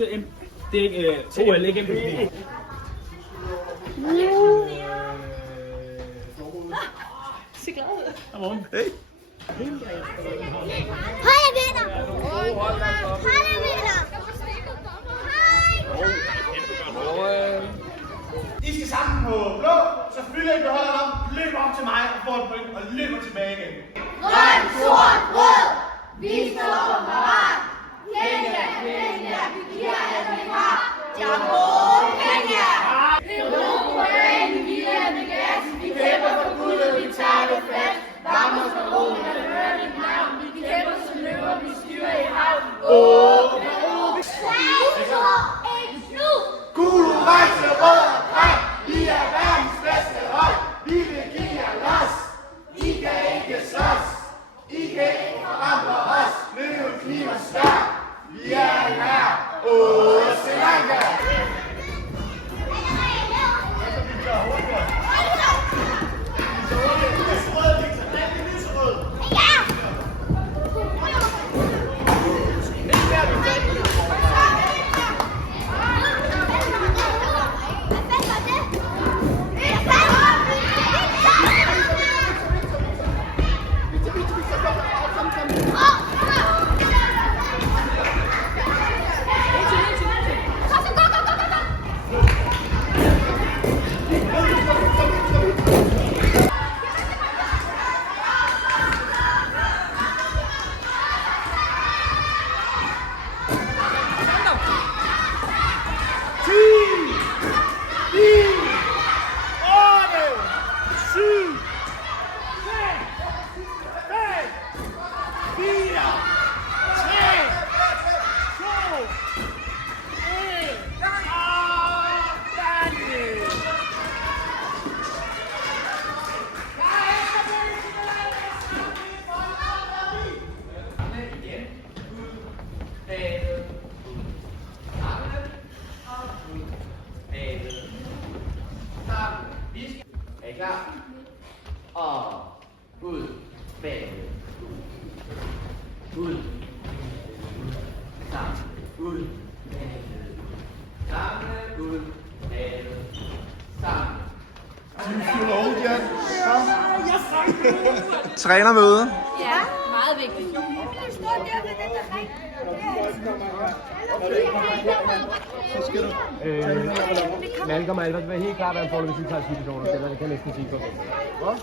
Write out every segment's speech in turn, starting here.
Det er ikke OL, ikke MVP. Se glad ud. Godmorgen. Hey. Hej, venner! Hej, venner! I skal sammen på blå, så fylder I beholderen op, løber op til mig og får et point, og løber tilbage igen. Grøn, sort, rød! Vi står parat! Kenya, Kenya, vi giver alt, vi har! Jambo, Kenya! Peru, vi er med gas, vi kæmper for guldet, vi tager det fast. Vamos for roen, når du hører dit navn. Vi kæmper som løver, vi styrer i havn. Peru! Gul, rejse, rød og grøn, vi er verdens bedste hold. Vi vil give jer los. I kan ikke slås. I kan ikke forandre os. Løve, kniv og sværd. Vi er her. Sri Lanka. Er I klar? Og ud, bag, ud, sammen, ud, bag, sammen, ud, bag, sammen. Trænermøde. Ja, meget vigtigt. Malcolm og Albert, det var helt klart, at han får det, hvis vi tager 10 personer. Det kan jeg næsten sige for mig. Hvad?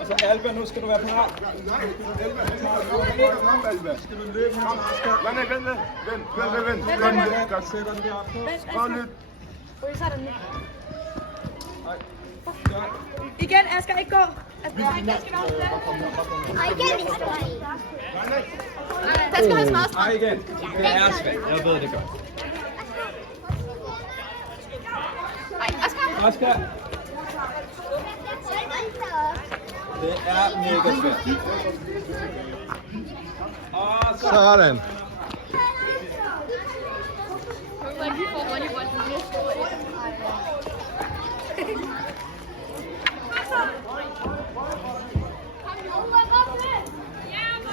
Og så Alba, nu skal du være parat. Skal du løbe? Vent. Godt sætter den deroppe. Prøv lidt. Igen, Asger, ikke gå. Og igen, Der skal holdes meget Nej, igen. Det er svært. Jeg ved det godt. Oscar. Det er mega svært. Og sådan.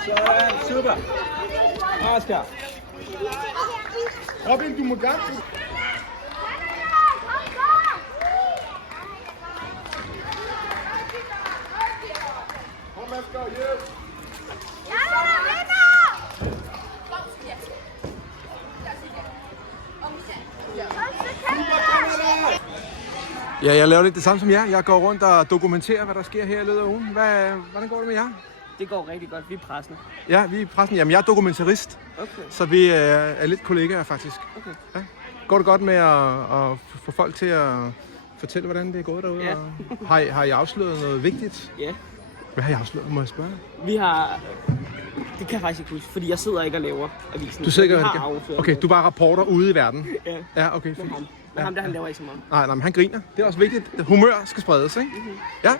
Sådan, super. Oscar. Robin, du må gerne. Kom, Asger, hjælp. Ja, jeg laver lidt det samme som jer. Jeg går rundt og dokumenterer, hvad der sker her i løbet af ugen. Hvordan går det med jer? Det går rigtig godt. Vi er pressen. Ja, vi er pressen. Jamen, jeg er dokumentarist. Okay. Så vi er lidt kollegaer, faktisk. Okay. Ja. Går det godt med at få folk til at fortælle, hvordan det er gået derude? Ja. Og har I afsløret noget vigtigt? Ja. Hvad har I afsløret? Må jeg spørge? Vi har... Det kan jeg faktisk ikke huske, fordi jeg sidder ikke og laver avisen. Du sidder ikke og og afsløret Okay, du er bare rapporter ude i verden? Ja. Ja, okay, Med fint. ham. Men ham der, han laver ikke så meget. Nej, men han griner. Det er også vigtigt. Humør skal spredes, ikke? Mm-hmm. Ja.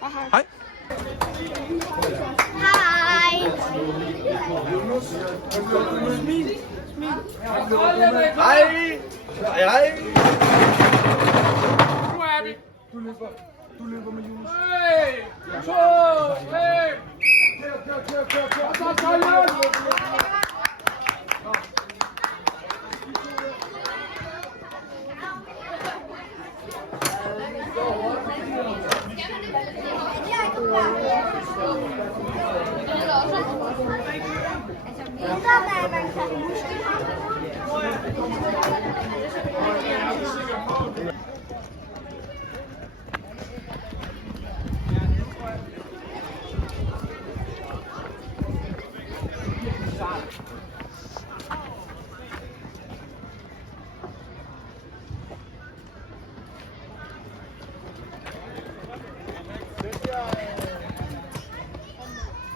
Hej. Hej. Hej! Hej! Nu er vi. Du løber med Jules. 1, 2, 3. Kør. Så Jules.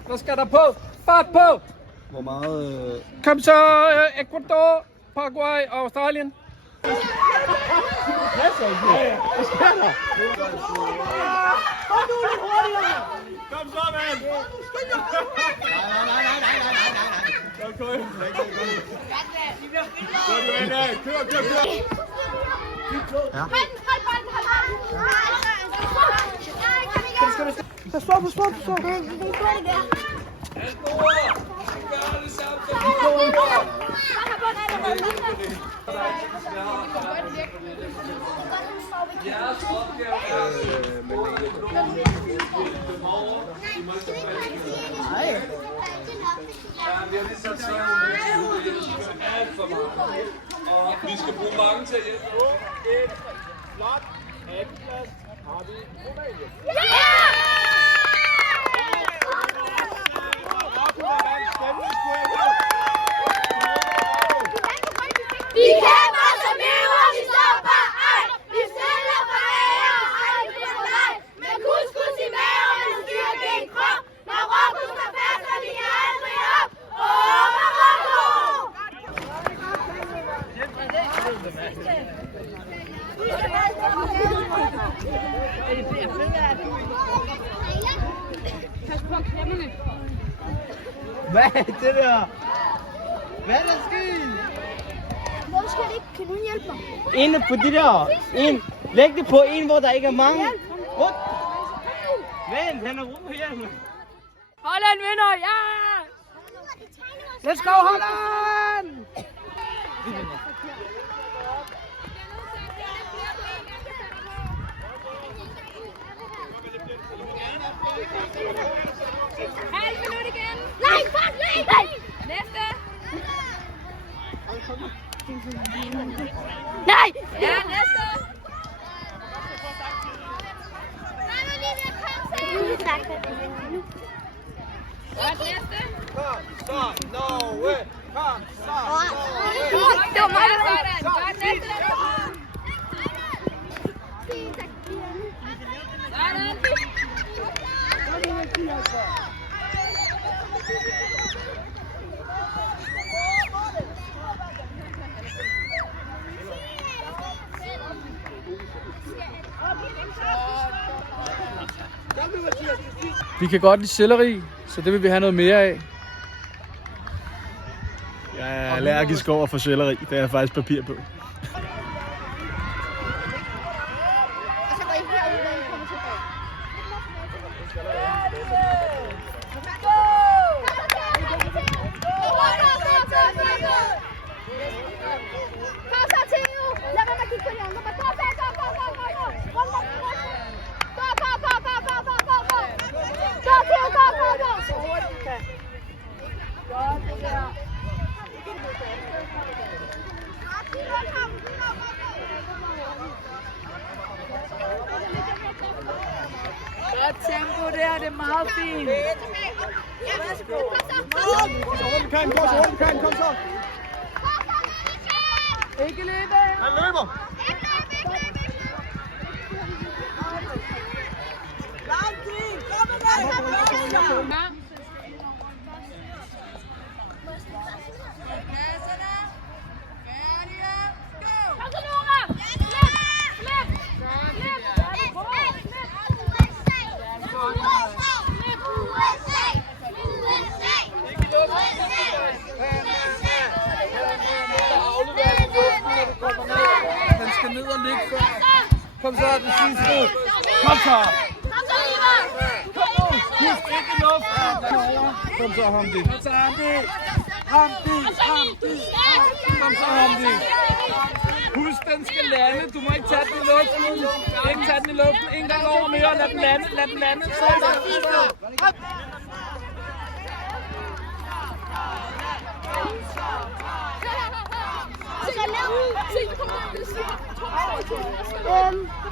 Hvad skal der på? Fart på! Hvor meget... Kom så, Ecuador, Paraguay og Australien. Hvad sker der? Kom nu lidt hurtigere! Kom så, mand! Nej. Kør. Pas på. Vi skal bruge mange til at hjælpe. Et flot andenplads har vi Rumænien. Vi kæmper som lever, vi stopper ej. Vi stiller for ære, ej vi bliver leg. Med couscous i maven, en styrke i krop. Marokko står fast, og vi kan aldrig op. Marokko! Pas på klemmerne. Hvad er det der? Hvad er der sket? Hvor skal det ikke? Kan du hjælpe mig? Inde på det der. Læg det på en, hvor der ikke er mange. Vent, han er rum her. Holland vinder, ja! Let's go, Holland! Halv minut igen. Nej, fuck, nej! Næste. Nej! Ja, næste. Godt, næste. Det var mig, der Sådan, godt, næste. Vi kan godt lide selleri, så det vil vi have noget mere af. Jeg er allergisk over for selleri. Det er faktisk papir på. Godt tempo der, det er meget fint. Kom så. Ikke løbe. Han løber. ned og ligge før. Kom så, den sidste. Kom så. Husk ikke luft. Kom så, Hamdi. Kom så, Hamdi. Kom så, Hamdi. Husk, den skal lande. Du må ikke tage den i luften. Ikke tage den i luften. En gang over mere. Lad den lande. Lad den lande. Så er det.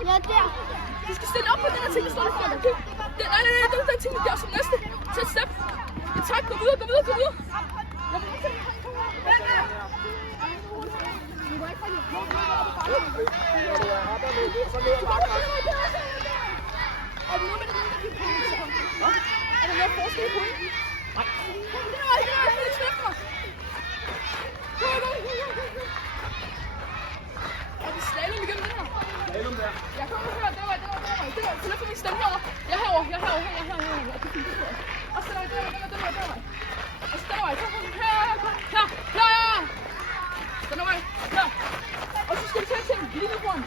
Ja, der. Du skal stille op på den her ting, der står der foran dig. Nej, den ting, der som næste. Tæt step. I tak, gå videre. Er der noget forskel på den? Nej. Det er knæft mig. Er det slalom igennem den her? Slalom der. Jeg kommer og hører, det var. Så løfter min stemme herovre. Jeg er herovre. Og så der. Og så der. Kom her. Den vej. Her. Og så skal vi tage ting. Lige foran.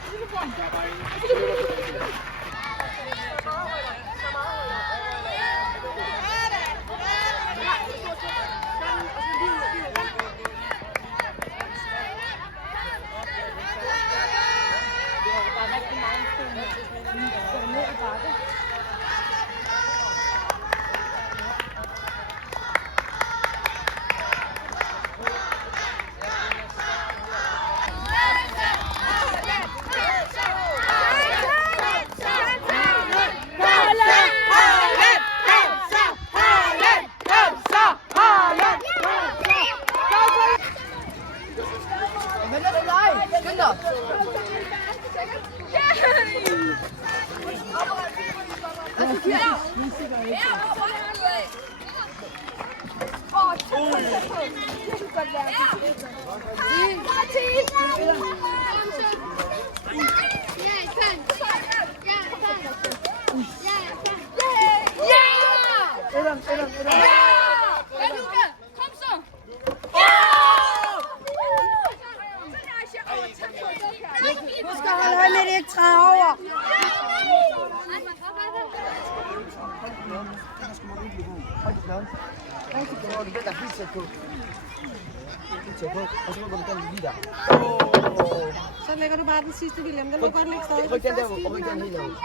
Så lægger du bare den sidste, William. Den må godt ligge stadig. Ryk den der ud, og ryk den helt ud.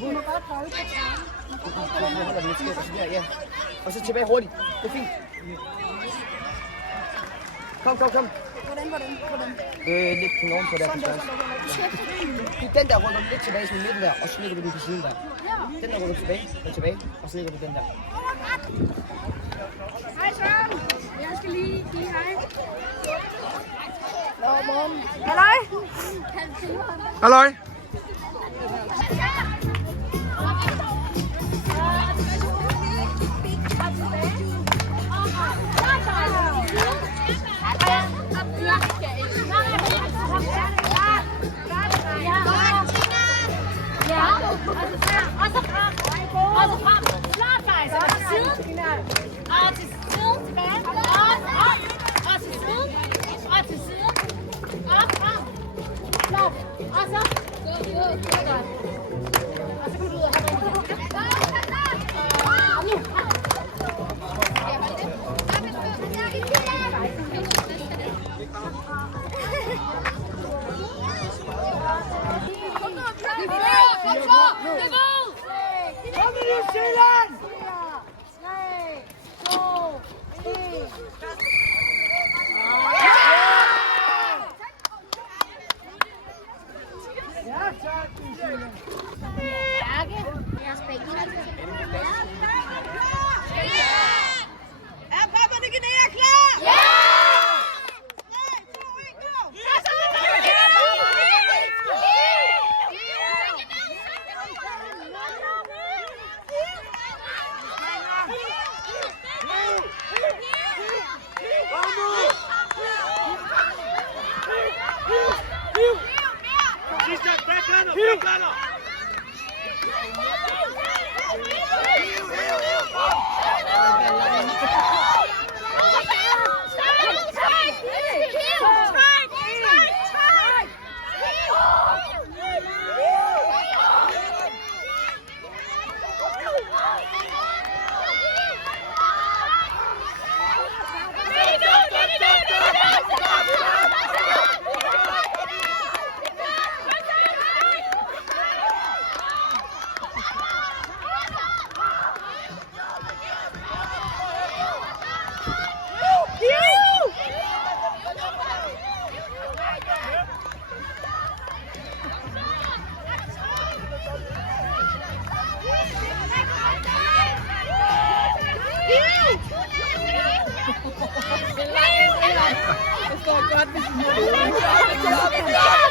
Du må godt holde på Ja. Og så tilbage hurtigt. Det er fint. Kom. Hvordan? Lidt på nogen på der. Den der rykker lidt tilbage som midten der, og så lægger du den på siden der. Den der rykker tilbage, og så lægger du den der. Hej Søren. Jeg skal lige sige hej. Halløj. Halløj. Det står godt, hvis I må.